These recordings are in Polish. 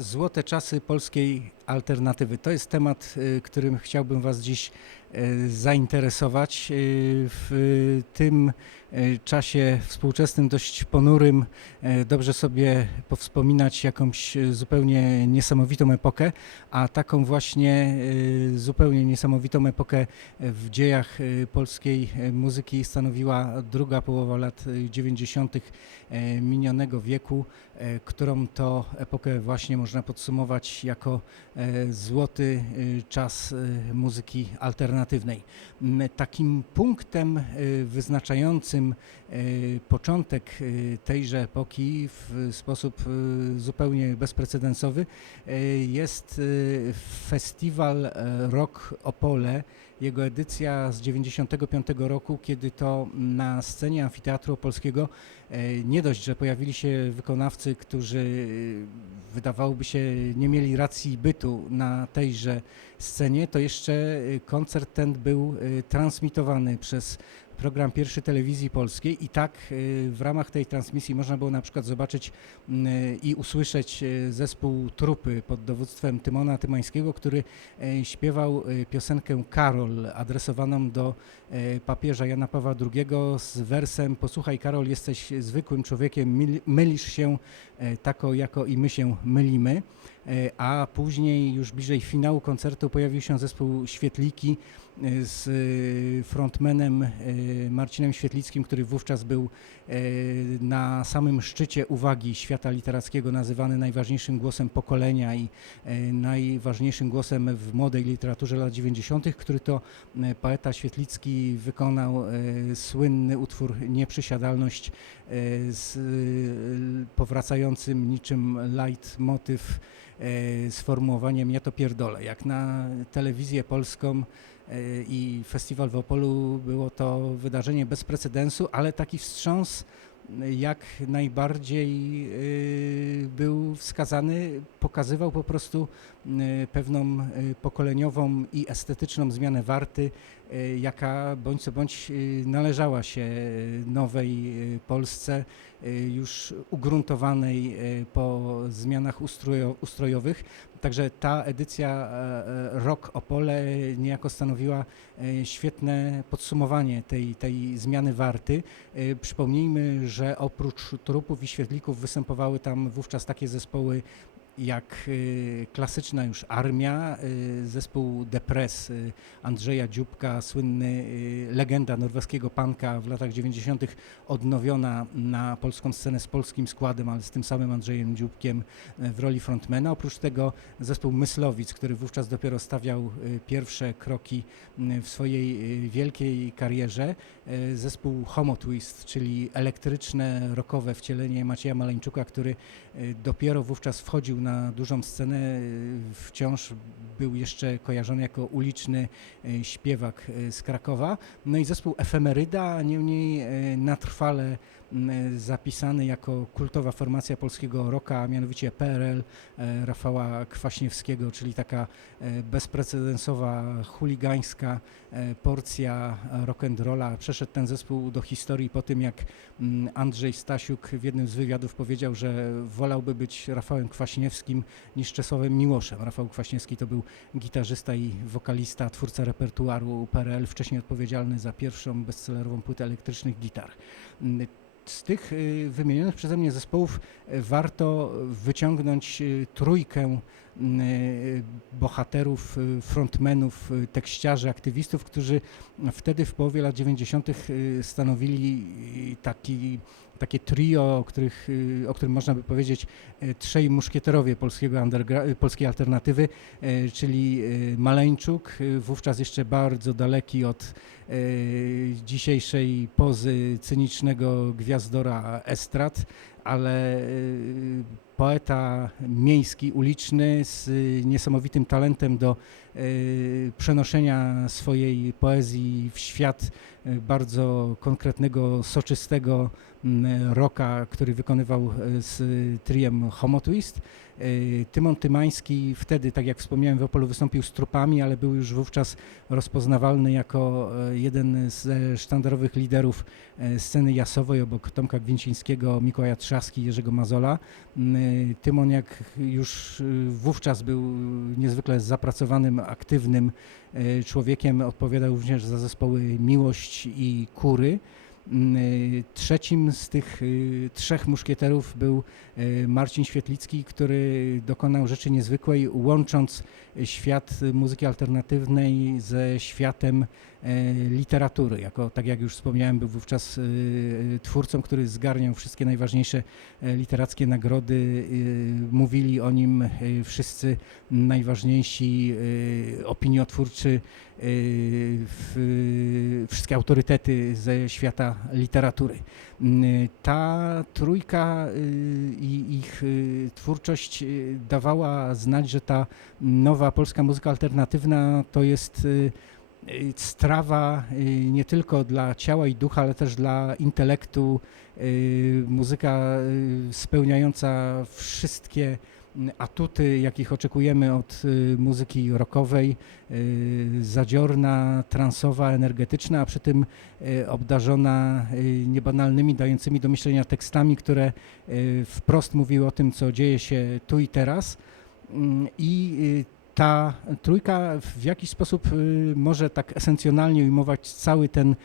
Złote czasy polskiej alternatywy. To jest temat, którym chciałbym Was dziś zainteresować. W tym czasie współczesnym, dość ponurym, dobrze sobie powspominać jakąś zupełnie niesamowitą epokę, a taką właśnie zupełnie niesamowitą epokę w dziejach polskiej muzyki stanowiła druga połowa lat 90. minionego wieku, którą to epokę właśnie można podsumować jako złoty czas muzyki alternatywnej. Takim punktem wyznaczającym początek tejże epoki w sposób zupełnie bezprecedensowy jest festiwal Rock Opole, jego edycja z 95 roku, kiedy to na scenie Amfiteatru Opolskiego nie dość, że pojawili się wykonawcy, którzy wydawałoby się nie mieli racji bytu na tejże scenie, to jeszcze koncert ten był transmitowany przez program Pierwszy Telewizji Polskiej i tak w ramach tej transmisji można było na przykład zobaczyć i usłyszeć zespół Trupy pod dowództwem Tymona Tymańskiego, który śpiewał piosenkę Karol adresowaną do papieża Jana Pawła II z wersem: posłuchaj Karol, jesteś zwykłym człowiekiem, mylisz się tako jako i my się mylimy. A później już bliżej finału koncertu pojawił się zespół Świetliki z frontmanem Marcinem Świetlickim, który wówczas był na samym szczycie uwagi świata literackiego, nazywany najważniejszym głosem pokolenia i najważniejszym głosem w młodej literaturze lat 90., który to poeta Świetlicki wykonał słynny utwór Nieprzysiadalność z powracającym niczym leitmotyw sformułowaniem ja to pierdolę. Jak na telewizję polską i festiwal w Opolu było to wydarzenie bez precedensu, ale taki wstrząs jak najbardziej był wskazany, pokazywał po prostu pewną pokoleniową i estetyczną zmianę warty, jaka bądź co bądź należała się nowej Polsce, już ugruntowanej po zmianach ustrojowych. Także ta edycja Rock Opole niejako stanowiła świetne podsumowanie tej zmiany warty. Przypomnijmy, że oprócz Trupów i Świetlików występowały tam wówczas takie zespoły jak klasyczna już Armia, zespół Depres Andrzeja Dzióbka, słynny legenda norweskiego punka w latach 90. odnowiona na polską scenę z polskim składem, ale z tym samym Andrzejem Dzióbkiem w roli frontmana. Oprócz tego zespół Myslowic, który wówczas dopiero stawiał pierwsze kroki w swojej wielkiej karierze. Zespół Homo Twist, czyli elektryczne, rockowe wcielenie Macieja Maleńczuka, który dopiero wówczas wchodził na dużą scenę, wciąż był jeszcze kojarzony jako uliczny śpiewak z Krakowa. No i zespół Efemeryda, niemniej na trwale zapisany jako kultowa formacja polskiego rocka, a mianowicie PRL Rafała Kwaśniewskiego, czyli taka bezprecedensowa, chuligańska porcja rock'n'rolla. Przeszedł ten zespół do historii po tym, jak Andrzej Stasiuk w jednym z wywiadów powiedział, że wolałby być Rafałem Kwaśniewskim niż Czesławem Miłoszem. Rafał Kwaśniewski to był gitarzysta i wokalista, twórca repertuaru PRL, wcześniej odpowiedzialny za pierwszą bestsellerową płytę elektrycznych gitar. Z tych wymienionych przeze mnie zespołów warto wyciągnąć trójkę bohaterów, frontmenów, tekściarzy, aktywistów, którzy wtedy w połowie lat 90. stanowili takie trio, o którym można by powiedzieć trzej muszkieterowie polskiej alternatywy, czyli Maleńczuk, wówczas jeszcze bardzo daleki od dzisiejszej pozy cynicznego gwiazdora estrad, ale poeta miejski, uliczny z niesamowitym talentem do przenoszenia swojej poezji w świat bardzo konkretnego, soczystego rocka, który wykonywał z triem Homo Twist. Tymon Tymański wtedy, tak jak wspomniałem, w Opolu wystąpił z trupami, ale był już wówczas rozpoznawalny jako jeden z sztandarowych liderów sceny jazzowej obok Tomka Gwincińskiego, Mikołaja Trzaski, Jerzego Mazola. Tymon jak już wówczas był niezwykle zapracowanym, aktywnym człowiekiem, odpowiadał również za zespoły Miłość i Kury. Trzecim z tych trzech muszkieterów był Marcin Świetlicki, który dokonał rzeczy niezwykłej, łącząc świat muzyki alternatywnej ze światem literatury. Tak jak już wspomniałem, był wówczas twórcą, który zgarniał wszystkie najważniejsze literackie nagrody. Mówili o nim wszyscy najważniejsi opiniotwórczy, wszystkie autorytety ze świata literatury. Ta trójka i ich twórczość dawała znać, że ta nowa polska muzyka alternatywna to jest strawa nie tylko dla ciała i ducha, ale też dla intelektu, muzyka spełniająca wszystkie atuty, jakich oczekujemy od muzyki rockowej, zadziorna, transowa, energetyczna, a przy tym obdarzona niebanalnymi, dającymi do myślenia tekstami, które wprost mówiły o tym, co dzieje się tu i teraz. I ta trójka w jakiś sposób może tak esencjonalnie ujmować cały ten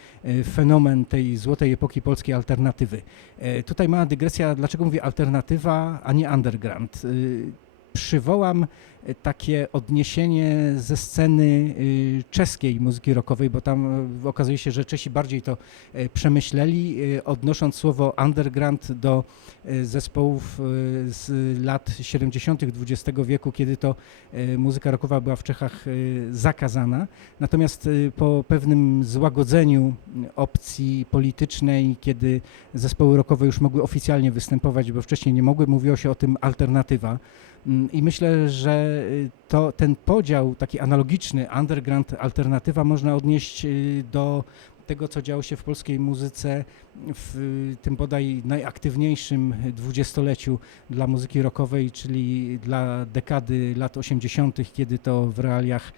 fenomen tej złotej epoki polskiej alternatywy. Tutaj mała dygresja, dlaczego mówię alternatywa, a nie underground. Przywołam takie odniesienie ze sceny czeskiej muzyki rockowej, bo tam okazuje się, że Czesi bardziej to przemyśleli, odnosząc słowo underground do zespołów z lat 70. XX wieku, kiedy to muzyka rockowa była w Czechach zakazana. Natomiast po pewnym złagodzeniu opcji politycznej, kiedy zespoły rockowe już mogły oficjalnie występować, bo wcześniej nie mogły, mówiło się o tym alternatywa. I myślę, że ten podział taki analogiczny, underground, alternatywa, można odnieść do tego, co działo się w polskiej muzyce w tym bodaj najaktywniejszym dwudziestoleciu dla muzyki rockowej, czyli dla dekady lat 80., kiedy to w realiach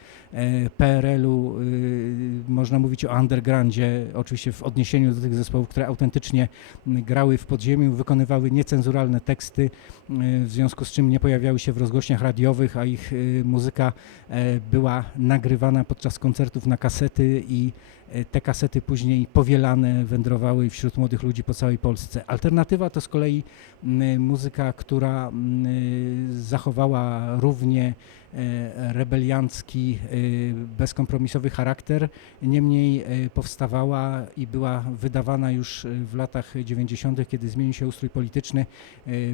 PRL-u można mówić o undergroundzie, oczywiście w odniesieniu do tych zespołów, które autentycznie grały w podziemiu, wykonywały niecenzuralne teksty, w związku z czym nie pojawiały się w rozgłośniach radiowych, a ich muzyka była nagrywana podczas koncertów na kasety i te kasety później powielane wędrowały wśród młodych ludzi po całej Polsce. Alternatywa to z kolei muzyka, która zachowała równie rebeliancki, bezkompromisowy charakter, niemniej powstawała i była wydawana już w latach 90., kiedy zmienił się ustrój polityczny,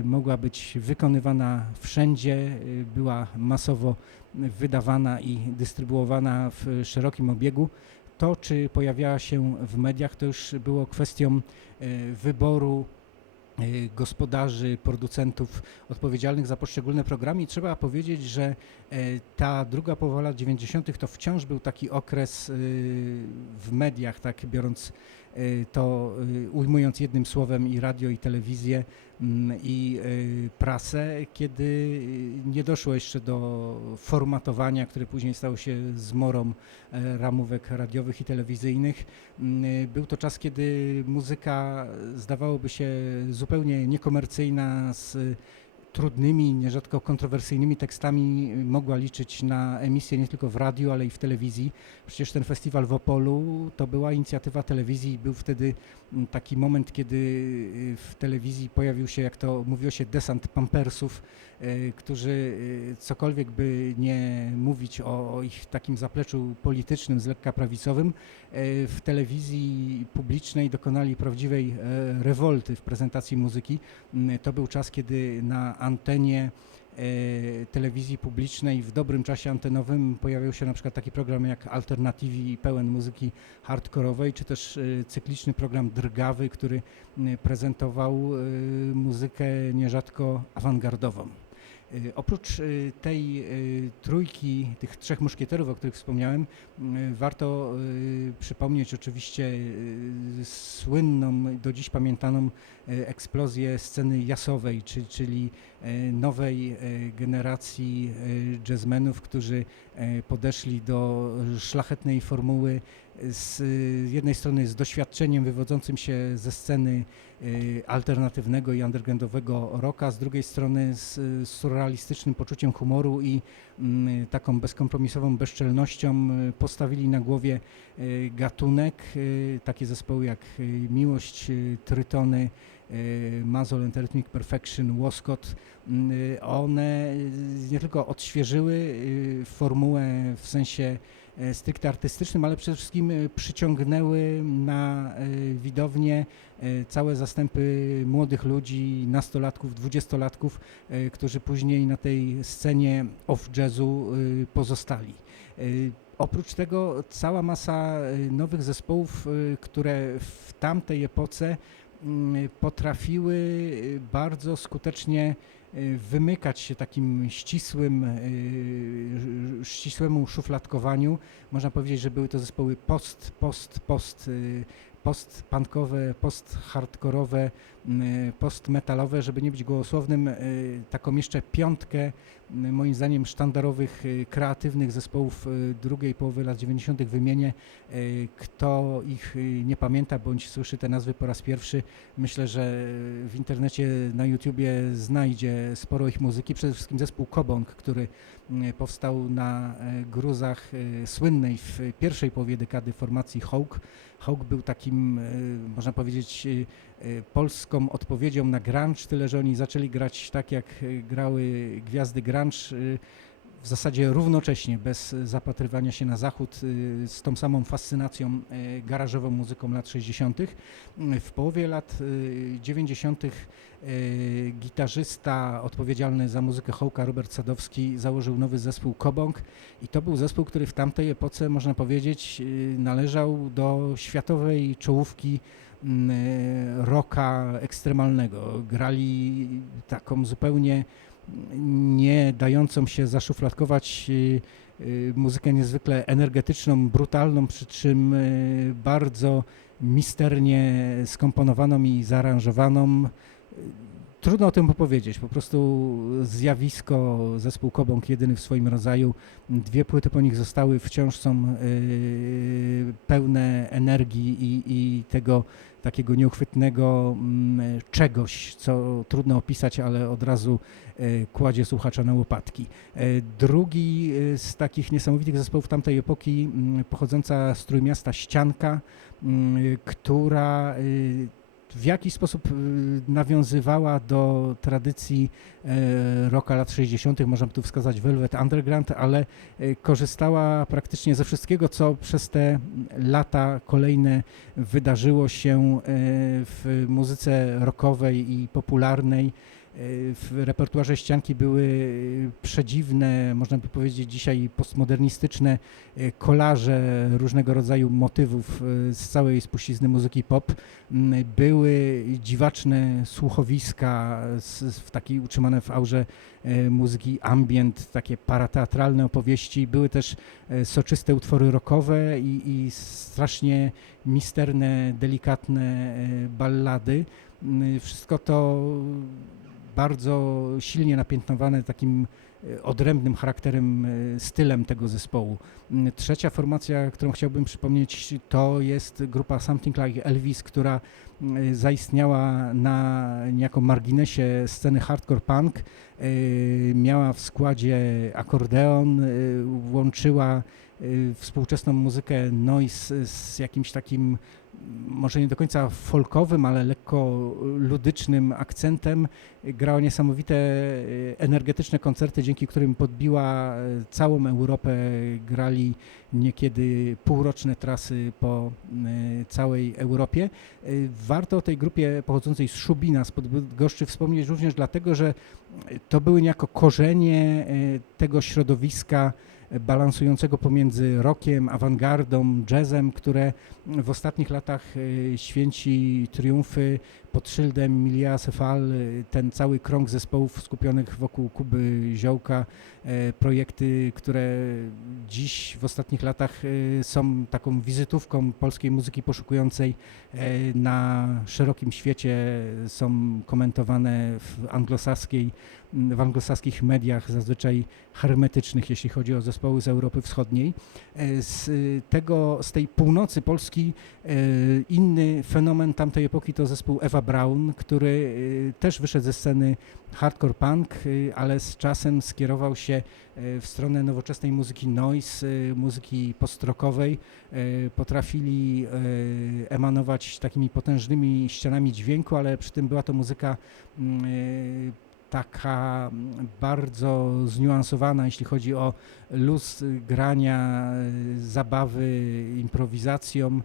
mogła być wykonywana wszędzie, była masowo wydawana i dystrybuowana w szerokim obiegu. To, czy pojawiała się w mediach, to już było kwestią wyboru gospodarzy, producentów odpowiedzialnych za poszczególne programy i trzeba powiedzieć, że ta druga połowa lat 90. to wciąż był taki okres w mediach, tak biorąc to, ujmując jednym słowem i radio, i telewizję, i prasę, kiedy nie doszło jeszcze do formatowania, które później stało się zmorą ramówek radiowych i telewizyjnych. Był to czas, kiedy muzyka zdawałoby się zupełnie niekomercyjna, z trudnymi, nierzadko kontrowersyjnymi tekstami mogła liczyć na emisję nie tylko w radiu, ale i w telewizji. Przecież ten festiwal w Opolu to była inicjatywa telewizji. Był wtedy taki moment, kiedy w telewizji pojawił się, jak to mówiło się, desant pampersów, którzy cokolwiek by nie mówić o ich takim zapleczu politycznym, z lekka prawicowym, w telewizji publicznej dokonali prawdziwej rewolty w prezentacji muzyki. To był czas, kiedy na antenie telewizji publicznej w dobrym czasie antenowym pojawił się na przykład taki program jak Alternatywi, pełen muzyki hardkorowej, czy też cykliczny program Drgawy, który prezentował muzykę nierzadko awangardową. Oprócz tej trójki, tych trzech muszkieterów, o których wspomniałem, warto przypomnieć oczywiście słynną, do dziś pamiętaną eksplozję sceny jazzowej, czyli nowej generacji jazzmenów, którzy podeszli do szlachetnej formuły z jednej strony z doświadczeniem wywodzącym się ze sceny alternatywnego i undergroundowego rocka, z drugiej strony z surrealistycznym poczuciem humoru i taką bezkompromisową bezczelnością postawili na głowie gatunek. Takie zespoły jak Miłość, Trytony, Muzzle and Rhythmic Perfection, Woskot, one nie tylko odświeżyły formułę w sensie stricte artystycznym, ale przede wszystkim przyciągnęły na widownię całe zastępy młodych ludzi, nastolatków, dwudziestolatków, którzy później na tej scenie off-jazzu pozostali. Oprócz tego cała masa nowych zespołów, które w tamtej epoce potrafiły bardzo skutecznie wymykać się takim ścisłemu szufladkowaniu. Można powiedzieć, że były to zespoły post-punkowe, post-hardkorowe, post-metalowe, żeby nie być gołosłownym, taką jeszcze piątkę moim zdaniem sztandarowych, kreatywnych zespołów drugiej połowy lat 90. wymienię. Kto ich nie pamięta bądź słyszy te nazwy po raz pierwszy, myślę, że w internecie, na YouTubie znajdzie sporo ich muzyki. Przede wszystkim zespół Kobong, który powstał na gruzach słynnej w pierwszej połowie dekady formacji Hawk. Hawk był takim, można powiedzieć, polską odpowiedzią na grunge, tyle że oni zaczęli grać tak, jak grały gwiazdy grunge, w zasadzie równocześnie, bez zapatrywania się na zachód, z tą samą fascynacją garażową muzyką lat 60. W połowie lat 90. gitarzysta odpowiedzialny za muzykę Hawka, Robert Sadowski, założył nowy zespół Kobong i to był zespół, który w tamtej epoce, można powiedzieć, należał do światowej czołówki rocka ekstremalnego. Grali taką zupełnie nie dającą się zaszufladkować muzykę niezwykle energetyczną, brutalną, przy czym bardzo misternie skomponowaną i zaaranżowaną. Trudno o tym opowiedzieć, po prostu zjawisko, zespół Kobong jedyny w swoim rodzaju, 2 płyty po nich zostały, wciąż są pełne energii i tego takiego nieuchwytnego czegoś, co trudno opisać, ale od razu kładzie słuchacza na łopatki. Drugi z takich niesamowitych zespołów tamtej epoki, pochodząca z Trójmiasta Ścianka, która w jakiś sposób nawiązywała do tradycji rocka lat 60., można by tu wskazać Velvet Underground, ale korzystała praktycznie ze wszystkiego, co przez te lata kolejne wydarzyło się w muzyce rockowej i popularnej. W repertuarze Ścianki były przedziwne, można by powiedzieć dzisiaj postmodernistyczne kolaże różnego rodzaju motywów z całej spuścizny muzyki pop. Były dziwaczne słuchowiska takie utrzymane w aurze muzyki ambient, takie parateatralne opowieści. Były też soczyste utwory rockowe i strasznie misterne, delikatne ballady. Wszystko to bardzo silnie napiętnowane takim odrębnym charakterem, stylem tego zespołu. Trzecia formacja, którą chciałbym przypomnieć, to jest grupa Something Like Elvis, która zaistniała na niejako marginesie sceny hardcore punk. Miała w składzie akordeon, łączyła współczesną muzykę noise z jakimś takim może nie do końca folkowym, ale lekko ludycznym akcentem. Grała niesamowite, energetyczne koncerty, dzięki którym podbiła całą Europę. Grali niekiedy półroczne trasy po całej Europie. Warto o tej grupie pochodzącej z Szubina, spod Bydgoszczy wspomnieć również dlatego, że to były niejako korzenie tego środowiska balansującego pomiędzy rockiem, awangardą, jazzem, które w ostatnich latach święci triumfy pod szyldem Milia Cefal, ten cały krąg zespołów skupionych wokół Kuby Ziołka, projekty, które dziś w ostatnich latach są taką wizytówką polskiej muzyki poszukującej na szerokim świecie, są komentowane w anglosaskich mediach, zazwyczaj hermetycznych, jeśli chodzi o zespoły z Europy Wschodniej. Z tej północy Polski inny fenomen tamtej epoki to zespół Ewa Braun, który też wyszedł ze sceny hardcore punk, ale z czasem skierował się w stronę nowoczesnej muzyki noise, muzyki post-rockowej. Potrafili emanować takimi potężnymi ścianami dźwięku, ale przy tym była to muzyka taka bardzo zniuansowana, jeśli chodzi o luz grania, zabawy, improwizacją.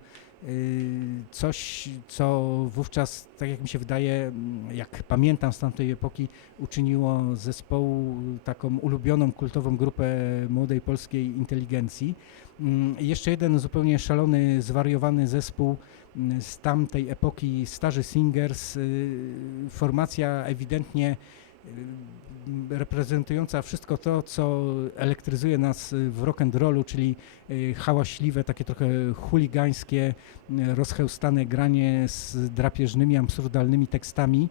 Coś, co wówczas, tak jak mi się wydaje, jak pamiętam z tamtej epoki, uczyniło z zespołu taką ulubioną, kultową grupę młodej polskiej inteligencji. Jeszcze jeden zupełnie szalony, zwariowany zespół z tamtej epoki, Starzy Singers, formacja ewidentnie reprezentująca wszystko to, co elektryzuje nas w rock'n'rollu, czyli hałaśliwe, takie trochę chuligańskie, rozchełstane granie z drapieżnymi, absurdalnymi tekstami.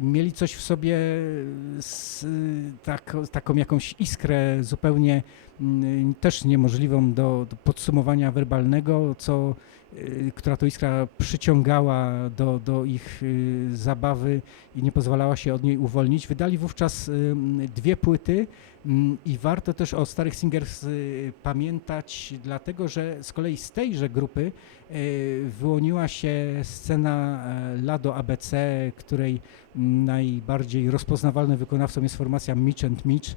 Mieli coś w sobie, taką jakąś iskrę zupełnie też niemożliwą do podsumowania werbalnego, która to iskra przyciągała do ich zabawy i nie pozwalała się od niej uwolnić. Wydali wówczas 2 płyty i warto też o Starych Singers pamiętać, dlatego że z kolei z tejże grupy wyłoniła się scena Lado ABC, której najbardziej rozpoznawalnym wykonawcą jest formacja Mitch and Mitch.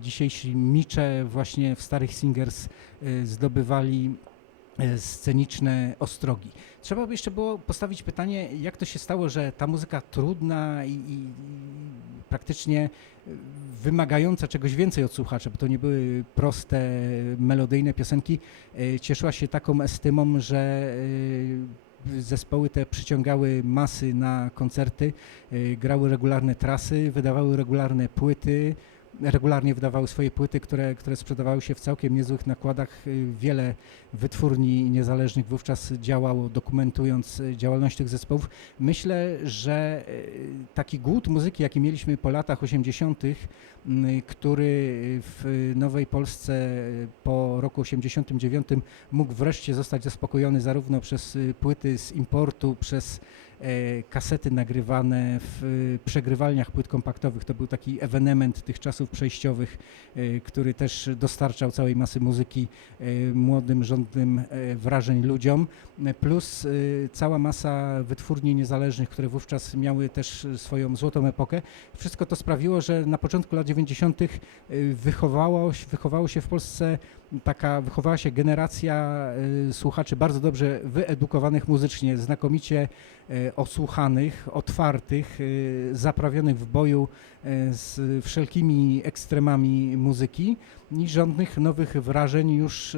Dzisiejsi Mitche właśnie w Starych Singers zdobywali sceniczne ostrogi. Trzeba by jeszcze było postawić pytanie, jak to się stało, że ta muzyka trudna i praktycznie wymagająca czegoś więcej od słuchacza, bo to nie były proste, melodyjne piosenki, cieszyła się taką estymą, że zespoły te przyciągały masy na koncerty, grały regularne trasy, wydawały regularnie wydawały swoje płyty, które sprzedawały się w całkiem niezłych nakładach. Wiele wytwórni niezależnych wówczas działało, dokumentując działalność tych zespołów. Myślę, że taki głód muzyki, jaki mieliśmy po latach 80., który w Nowej Polsce po roku 89 mógł wreszcie zostać zaspokojony zarówno przez płyty z importu, przez kasety nagrywane w przegrywalniach płyt kompaktowych. To był taki ewenement tych czasów przejściowych, który też dostarczał całej masy muzyki, młodym, żądnym wrażeń ludziom, plus cała masa wytwórni niezależnych, które wówczas miały też swoją złotą epokę. Wszystko to sprawiło, że na początku lat 90. wychowała się w Polsce wychowała się generacja słuchaczy bardzo dobrze wyedukowanych muzycznie, znakomicie osłuchanych, otwartych, zaprawionych w boju z wszelkimi ekstremami muzyki i żądnych nowych wrażeń już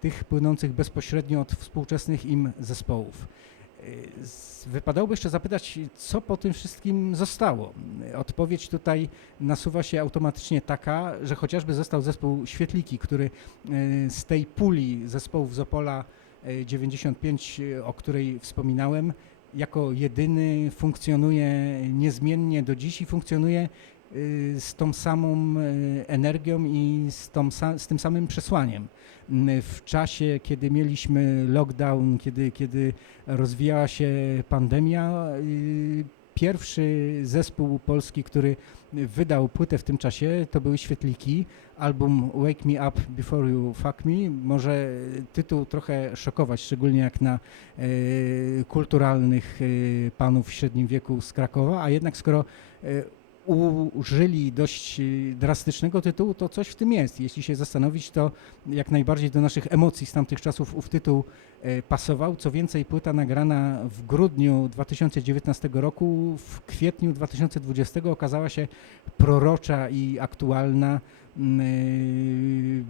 tych płynących bezpośrednio od współczesnych im zespołów. Wypadałoby jeszcze zapytać, co po tym wszystkim zostało. Odpowiedź tutaj nasuwa się automatycznie taka, że chociażby został zespół Świetliki, który z tej puli zespołów z Opola 95, o której wspominałem, jako jedyny funkcjonuje niezmiennie do dziś i funkcjonuje z tą samą energią i z tym samym przesłaniem. W czasie, kiedy mieliśmy lockdown, kiedy rozwijała się pandemia, pierwszy zespół polski, który wydał płytę w tym czasie, to były Świetliki, album Wake Me Up Before You Fuck Me. Może tytuł trochę szokować, szczególnie jak na kulturalnych panów w średnim wieku z Krakowa, a jednak skoro użyli dość drastycznego tytułu, to coś w tym jest. Jeśli się zastanowić, to jak najbardziej do naszych emocji z tamtych czasów ów tytuł pasował. Co więcej, płyta nagrana w grudniu 2019 roku, w kwietniu 2020 okazała się prorocza i aktualna.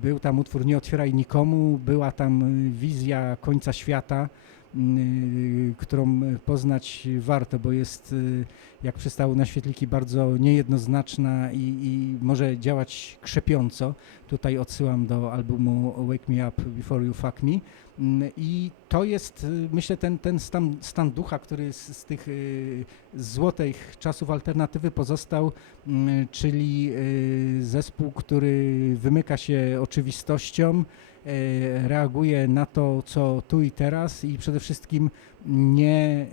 Był tam utwór Nie otwieraj nikomu, była tam wizja końca świata. którą poznać warto, bo jest, jak przystało na świetliki, bardzo niejednoznaczna i może działać krzepiąco. Tutaj odsyłam do albumu Wake Me Up Before You Fuck Me. I to jest, myślę, ten stan ducha, który z tych złotych czasów alternatywy pozostał, czyli zespół, który wymyka się oczywistościom, reaguje na to, co tu i teraz i przede wszystkim nie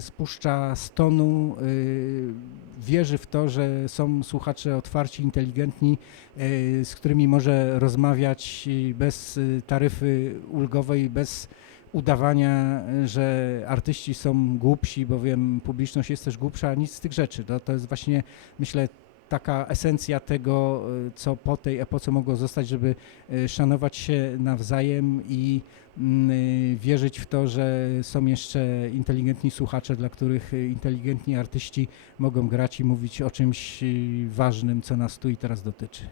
spuszcza stonu, wierzy w to, że są słuchacze otwarci, inteligentni, z którymi może rozmawiać bez taryfy ulgowej, bez udawania, że artyści są głupsi, bowiem publiczność jest też głupsza, nic z tych rzeczy. To jest właśnie, myślę, taka esencja tego, co po tej epoce mogło zostać, żeby szanować się nawzajem i wierzyć w to, że są jeszcze inteligentni słuchacze, dla których inteligentni artyści mogą grać i mówić o czymś ważnym, co nas tu i teraz dotyczy.